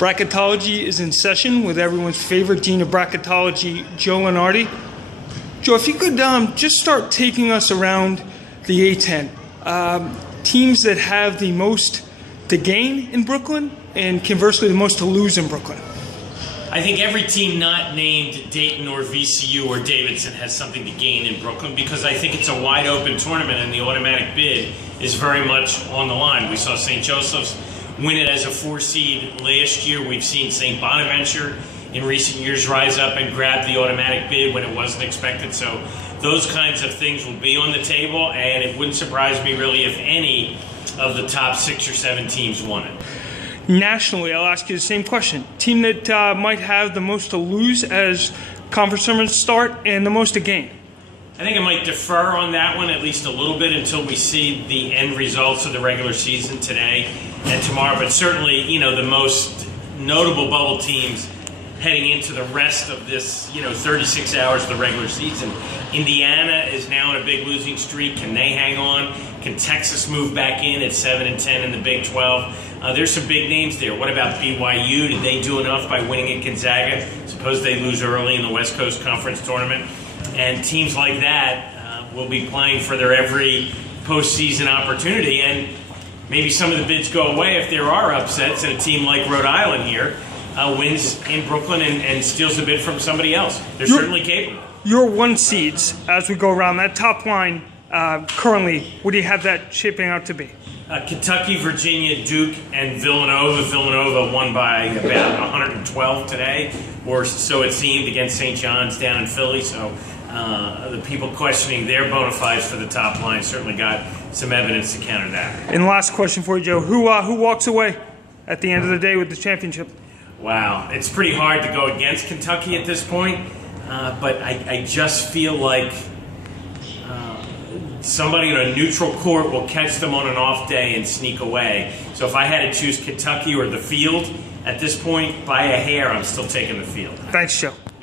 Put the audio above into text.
Bracketology is in session with everyone's favorite dean of bracketology, Joe Lunardi. Joe, if you could just start taking us around the A10. Teams that have the most to gain in Brooklyn and conversely the most to lose in Brooklyn. I think every team not named Dayton or VCU or Davidson has something to gain in Brooklyn because I think it's a wide open tournament and the automatic bid is very much on the line. We saw St. Joseph's win it as a 4 seed last year. We've seen St. Bonaventure in recent years rise up and grab the automatic bid when it wasn't expected. So those kinds of things will be on the table, and it wouldn't surprise me really if any of the top 6 or 7 teams won it. Nationally, I'll ask you the same question. Team that might have the most to lose as conference tournaments start and the most to gain. I think I might defer on that one at least a little bit until we see the end results of the regular season today and tomorrow. But certainly, the most notable bubble teams heading into the rest of this, 36 hours of the regular season. Indiana is now in a big losing streak. Can they hang on? Can Texas move back in at 7-10 in the Big 12? There's some big names there. What about BYU? Did they do enough by winning at Gonzaga? Suppose they lose early in the West Coast Conference tournament. And teams like that will be playing for their every postseason opportunity. And maybe some of the bids go away if there are upsets and a team like Rhode Island here wins in Brooklyn and steals a bid from somebody else. They're certainly capable. Your 1 seeds, as we go around that top line, currently, what do you have that shaping out to be? Kentucky, Virginia, Duke, and Villanova. Villanova won by about 112 today, or so it seemed, against St. John's down in Philly. So the people questioning their bona fides for the top line certainly got some evidence to counter that. And last question for you, Joe. Who walks away at the end of the day with the championship? Wow, it's pretty hard to go against Kentucky at this point, but I just feel like somebody in a neutral court will catch them on an off day and sneak away. So if I had to choose Kentucky or the field at this point, by a hair, I'm still taking the field. Thanks, Joe.